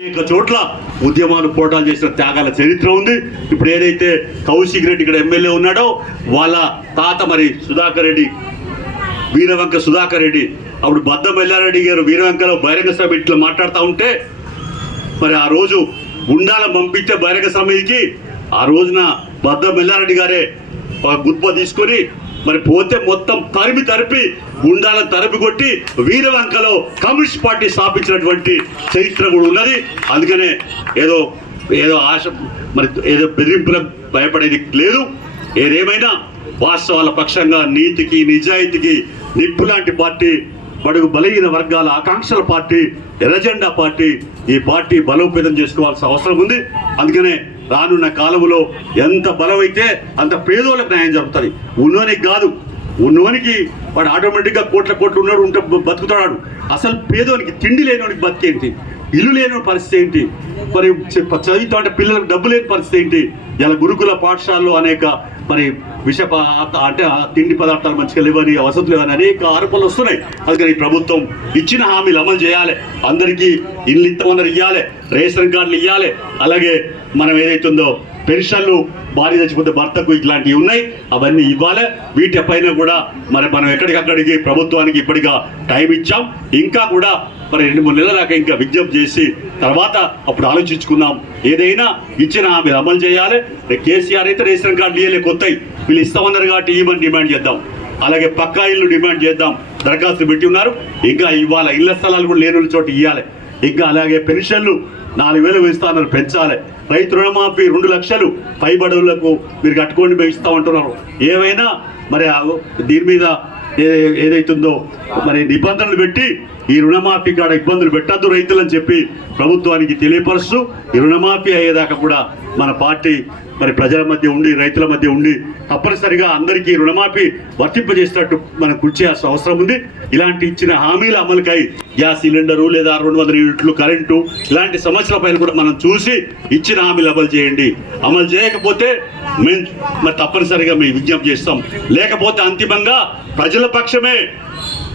అనేక చోట్ల ఉద్యమాలు పోటాలు చేసిన త్యాగాల చరిత్ర ఉంది. ఇప్పుడు ఏదైతే కౌశిక్ రెడ్డి ఇక్కడ ఎమ్మెల్యే ఉన్నాడో వాళ్ళ తాత మరి సుధాకర్ రెడ్డి వీరవంక సుధాకర్ రెడ్డి అప్పుడు బద్ద ఎల్లారెడ్డి గారు వీరవంకలో బహిరంగ సభ ఇట్లా మాట్లాడుతూ ఉంటే మరి ఆ రోజు గుండాల పంపిస్తే బహిరంగ సమితికి ఆ రోజున బద్ద ఎల్లారెడ్డి గారే ఒక గుర్ప తీసుకొని మరి పోతే మొత్తం తరిమి తరిపి ఉండాలని తరిపి కొట్టి వీరవంకలో కమ్యూనిస్ట్ పార్టీ స్థాపించినటువంటి చరిత్ర కూడా ఉన్నది. అందుకనే ఏదో ఏదో ఆశ మరి ఏదో బెదిరింపుల భయపడేది లేదు. ఏదేమైనా వాస్తవాల పక్షంగా నీతికి నిజాయితీకి నిప్పు లాంటి పార్టీ బడుగు బలహీన వర్గాల ఆకాంక్షల పార్టీ ఎర్రజెండా పార్టీ ఈ పార్టీ బలోపేతం చేసుకోవాల్సిన అవసరం ఉంది. అందుకనే రానున్న కాలంలో ఎంత బలమైతే అంత పేదోళ్ళకి న్యాయం జరుగుతుంది. ఉన్నోనికి కాదు. ఉన్నోనికి వాడు ఆటోమేటిక్గా కోట్ల కోట్లు ఉన్నాడు ఉంటే బతుకుతున్నాడు బతుకుతాడు. అసలు పేదోనికి తిండి లేనోనికి బతికేంటి ఇల్లు లేని పరిస్థితి ఏంటి? మరి చె- చదువుతా అంటే పిల్లలకు డబ్బు లేని పరిస్థితి ఏంటి? ఇలా గురుకుల పాఠశాలలో అనేక మరి విష అంటే ఆ తిండి పదార్థాలు మంచిగా లేవని వసతులు లేవని అనేక ఆరోపణలు వస్తున్నాయి. అందుకని ప్రభుత్వం ఇచ్చిన హామీలు అమలు చేయాలి. అందరికీ ఇల్లు ఇంతమంది ఇవ్వాలి రేషన్ కార్డులు ఇవ్వాలి అలాగే మనం ఏదైతుందో పెన్షన్లు భార్య చచ్చిపోతే భర్తకు ఇట్లాంటివి ఉన్నాయి. అవన్నీ ఇవ్వాలి. వీటిపైన కూడా మరి మనం ఎక్కడికక్కడికి ప్రభుత్వానికి ఇప్పటిగా టైం ఇచ్చాం. ఇంకా కూడా మరి రెండు మూడు నెలల దాకా ఇంకా విజ్ఞప్తి చేసి తర్వాత అప్పుడు ఆలోచించుకుందాం. ఏదైనా ఇచ్చిన ఆమె అమలు చేయాలి. కేసీఆర్ అయితే రేషన్ కార్డులు ఇవ్వలే కొత్తవి వీళ్ళు ఇస్తామన్నారు కాబట్టి ఇవ్వమని డిమాండ్ చేద్దాం. అలాగే పక్కా ఇల్లు డిమాండ్ చేద్దాం. దరఖాస్తు పెట్టి ఉన్నారు. ఇంకా ఇవ్వాలి ఇళ్ళ స్థలాలు కూడా లేని చోట ఇవ్వాలి ఇంకా అలాగే పెన్షన్లు నాలుగు వేలు వేస్తానని పెంచాలి. రైతు రుణమాఫీ రెండు లక్షలు పైబడులకు మీరు కట్టుకొని మేము ఇస్తామంటున్నారు ఏవైనా మరి ఆ- దీని మీద ఏ- ఏదైతుందో మరి నిబంధనలు పెట్టి ఈ రుణమాఫీ కాడ ఇబ్బందులు పెట్టద్దు రైతులని చెప్పి ప్రభుత్వానికి తెలియపరుస్తూ ఈ రుణమాఫీ అయ్యేదాకా కూడా మన పార్టీ మరి ప్రజల మధ్య ఉండి రైతుల మధ్య ఉండి తప్పనిసరిగా అందరికీ రుణమాఫీ వర్తింపజేసినట్టు మనం కృషి చేయాల్సిన అవసరం ఉంది. ఇలాంటి ఇచ్చిన హామీల అమలుకై గ్యాస్ సిలిండరు లేదా రెండు వందల యూనిట్లు కరెంటు ఇలాంటి సమస్యలపైన కూడా మనం చూసి ఇచ్చిన హామీలు అమలు చేయండి. అమలు చేయకపోతే మేము మరి తప్పనిసరిగా మేము విజ్ఞప్తి చేస్తాం. లేకపోతే అంతిమంగా ప్రజల పక్షమే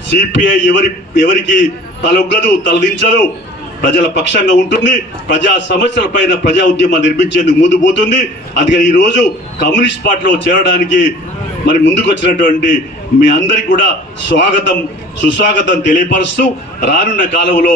సిపిఐ ఎవరి ఎవరికి తలొగ్గదు తలదించదు. ప్రజల పక్షంగా ఉంటుంది. ప్రజా సమస్యల పైన ప్రజా ఉద్యమం నిర్మించేందుకు ముందు పోతుంది. అందుకని ఈరోజు కమ్యూనిస్ట్ పార్టీలో చేరడానికి మరి ముందుకు వచ్చినటువంటి మీ అందరికీ కూడా స్వాగతం సుస్వాగతం తెలియపరుస్తూ రానున్న కాలంలో